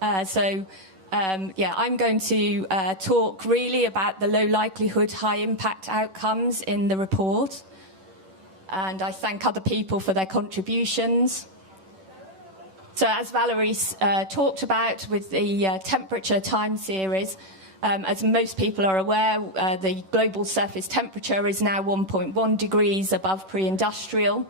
I'm going to talk really about the low likelihood, high impact outcomes in the report. And I thank other people for their contributions. So as Valerie talked about with the temperature time series, as most people are aware, the global surface temperature is now 1.1 degrees above pre-industrial.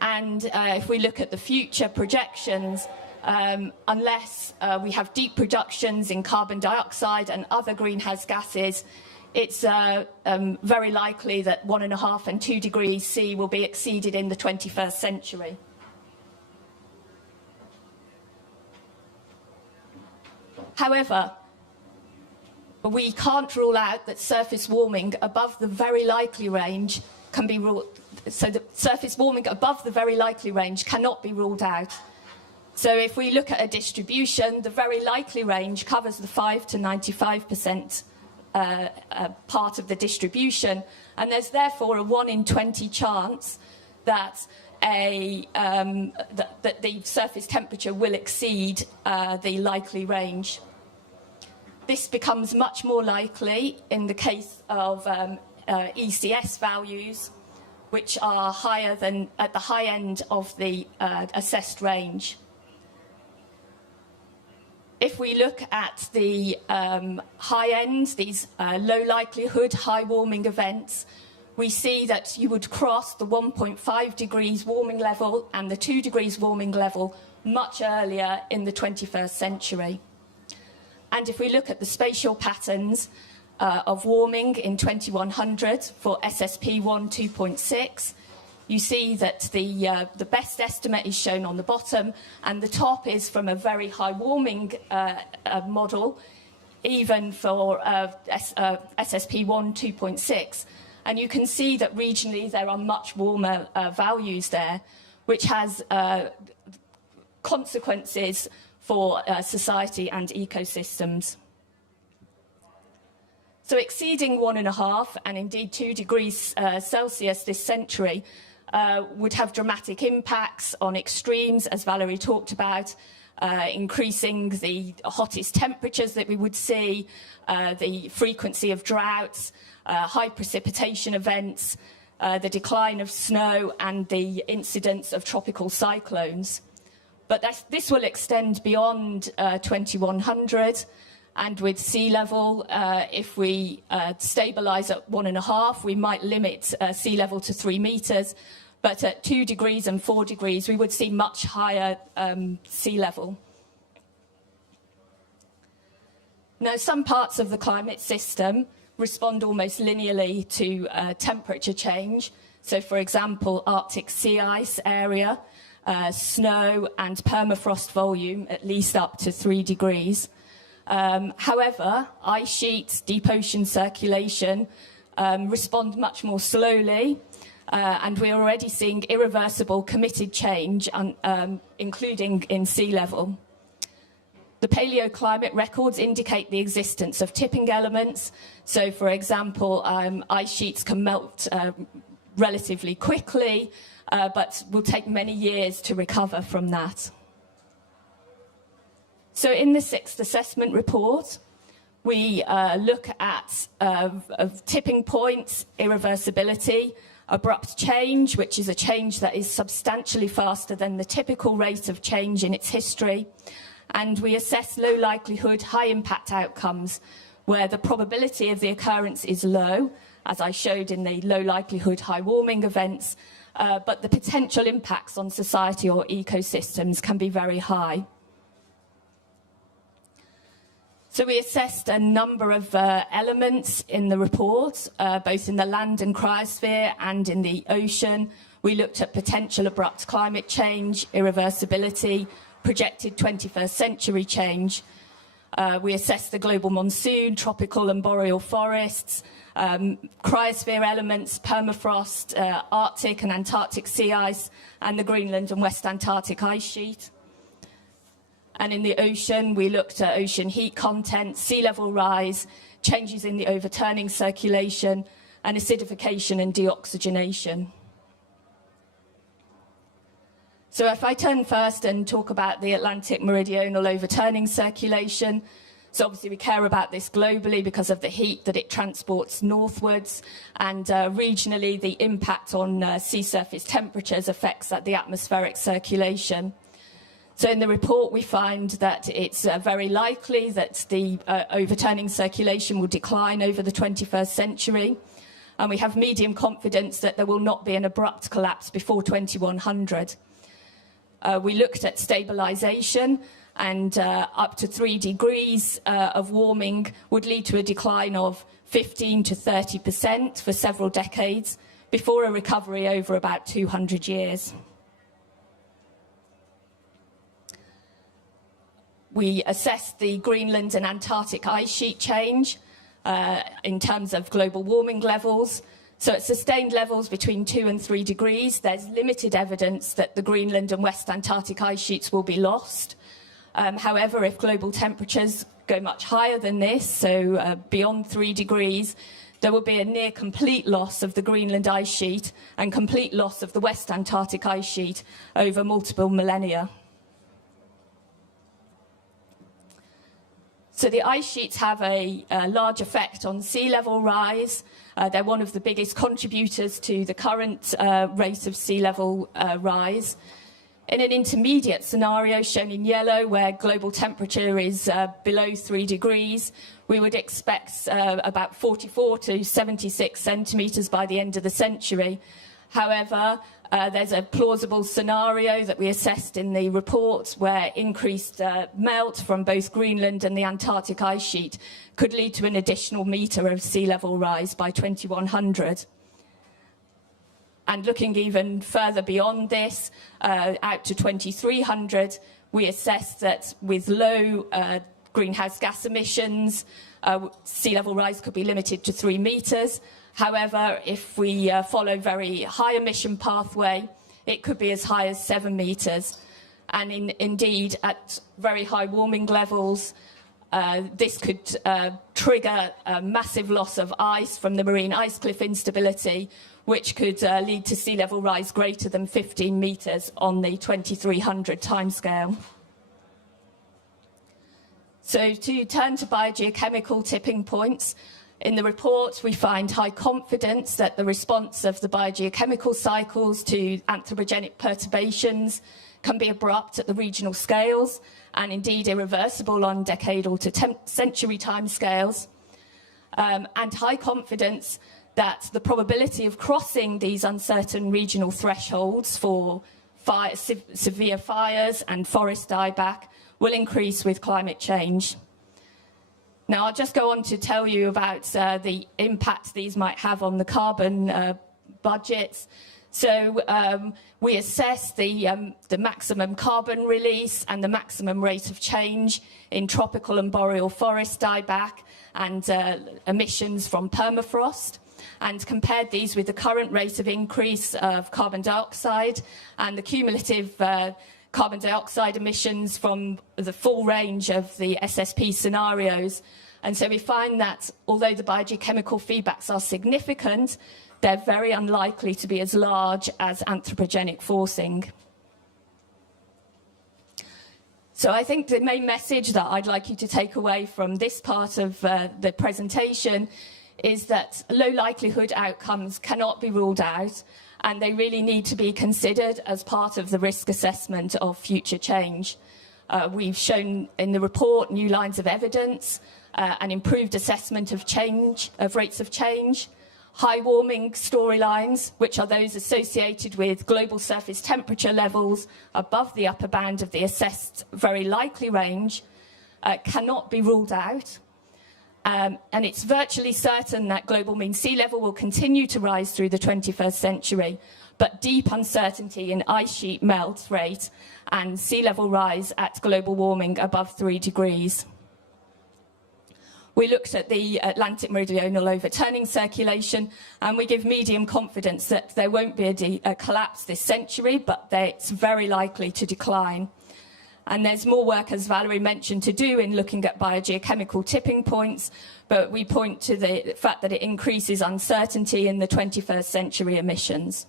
And if we look at the future projections, unless we have deep reductions in carbon dioxide and other greenhouse gases, it's very likely that 1.5 and 2 degrees C will be exceeded in the 21st century. However, we can't rule out that surface warming above the very likely range can be ruled. So the surface warming above the very likely range cannot be ruled out. So if we look at a distribution, the very likely range covers the 5 to 95% part of the distribution, and there's therefore a 1 in 20 chance that that the surface temperature will exceed the likely range. This becomes much more likely in the case of ECS values, which are higher than at the high end of the assessed range. If we look at the high end, these low likelihood, high warming events, we see that you would cross the 1.5 degrees warming level and the 2 degrees warming level much earlier in the 21st century. And if we look at the spatial patterns of warming in 2100 for SSP1 2.6, you see that the best estimate is shown on the bottom, and the top is from a very high warming model, even for SSP1 2.6. And you can see that regionally there are much warmer values there, which has consequences for society and ecosystems. So exceeding 1.5 and indeed 2 degrees Celsius this century would have dramatic impacts on extremes, as Valerie talked about, increasing the hottest temperatures that we would see, the frequency of droughts, high precipitation events, the decline of snow and the incidence of tropical cyclones. But this will extend beyond 2100, and with sea level, if we stabilise at 1.5, we might limit sea level to 3 metres, but at 2 degrees and 4 degrees, we would see much higher sea level. Now, some parts of the climate system respond almost linearly to temperature change. So, for example, Arctic sea ice area, snow and permafrost volume at least up to 3 degrees. However, ice sheets, deep ocean circulation respond much more slowly, and we're already seeing irreversible committed change, including in sea level. The paleoclimate records indicate the existence of tipping elements. So, for example, ice sheets can melt relatively quickly, but will take many years to recover from that. So in the 6th assessment report, we look at tipping points, irreversibility, abrupt change, which is a change that is substantially faster than the typical rate of change in its history. And we assess low likelihood, high impact outcomes, where the probability of the occurrence is low, as I showed in the low likelihood, high warming events, but the potential impacts on society or ecosystems can be very high. So we assessed a number of elements in the report, both in the land and cryosphere and in the ocean. We looked at potential abrupt climate change, irreversibility, projected 21st century change. We assessed the global monsoon, tropical and boreal forests, cryosphere elements, permafrost, Arctic and Antarctic sea ice, and the Greenland and West Antarctic ice sheet. And in the ocean, we looked at ocean heat content, sea level rise, changes in the overturning circulation, and acidification and deoxygenation. So if I turn first and talk about the Atlantic Meridional overturning circulation, so obviously we care about this globally because of the heat that it transports northwards, and regionally the impact on sea surface temperatures affects the atmospheric circulation. So in the report we find that it's very likely that the overturning circulation will decline over the 21st century, and we have medium confidence that there will not be an abrupt collapse before 2100. We looked at stabilisation, and up to 3 degrees of warming would lead to a decline of 15 to 30% for several decades before a recovery over about 200 years. We assessed the Greenland and Antarctic ice sheet change in terms of global warming levels. So at sustained levels between 2 and 3 degrees, there's limited evidence that the Greenland and West Antarctic ice sheets will be lost. However, if global temperatures go much higher than this, so beyond 3 degrees, there will be a near complete loss of the Greenland ice sheet and complete loss of the West Antarctic ice sheet over multiple millennia. So the ice sheets have a large effect on sea level rise. They're one of the biggest contributors to the current rate of sea level rise. In an intermediate scenario shown in yellow, where global temperature is below 3 degrees, we would expect about 44 to 76 centimetres by the end of the century. However, there's a plausible scenario that we assessed in the report where increased melt from both Greenland and the Antarctic ice sheet could lead to an additional metre of sea level rise by 2100. And looking even further beyond this, out to 2300, we assessed that with low greenhouse gas emissions, sea level rise could be limited to 3 metres. However, if we follow very high emission pathway, it could be as high as 7 metres. And indeed, at very high warming levels, this could trigger a massive loss of ice from the marine ice cliff instability, which could lead to sea level rise greater than 15 metres on the 2300 timescale. So to turn to biogeochemical tipping points, in the report we find high confidence that the response of the biogeochemical cycles to anthropogenic perturbations can be abrupt at the regional scales and indeed irreversible on decadal to century timescales, and high confidence that the probability of crossing these uncertain regional thresholds for severe fires and forest dieback will increase with climate change. Now, I'll just go on to tell you about the impact these might have on the carbon budgets. So we assess the maximum carbon release and the maximum rate of change in tropical and boreal forest dieback and emissions from permafrost, and compared these with the current rate of increase of carbon dioxide and the cumulative carbon dioxide emissions from the full range of the SSP scenarios. And so we find that although the biogeochemical feedbacks are significant, they're very unlikely to be as large as anthropogenic forcing. So I think the main message that I'd like you to take away from this part of the presentation is that low likelihood outcomes cannot be ruled out, and they really need to be considered as part of the risk assessment of future change. We've shown in the report new lines of evidence, an improved assessment of change, of rates of change, high warming storylines, which are those associated with global surface temperature levels above the upper band of the assessed very likely range, cannot be ruled out. And it's virtually certain that global mean sea level will continue to rise through the 21st century, but deep uncertainty in ice sheet melt rate and sea level rise at global warming above 3 degrees. We looked at the Atlantic Meridional overturning circulation, and we give medium confidence that there won't be a collapse this century, but it's very likely to decline. And there's more work, as Valerie mentioned, to do in looking at biogeochemical tipping points, but we point to the fact that it increases uncertainty in the 21st century emissions.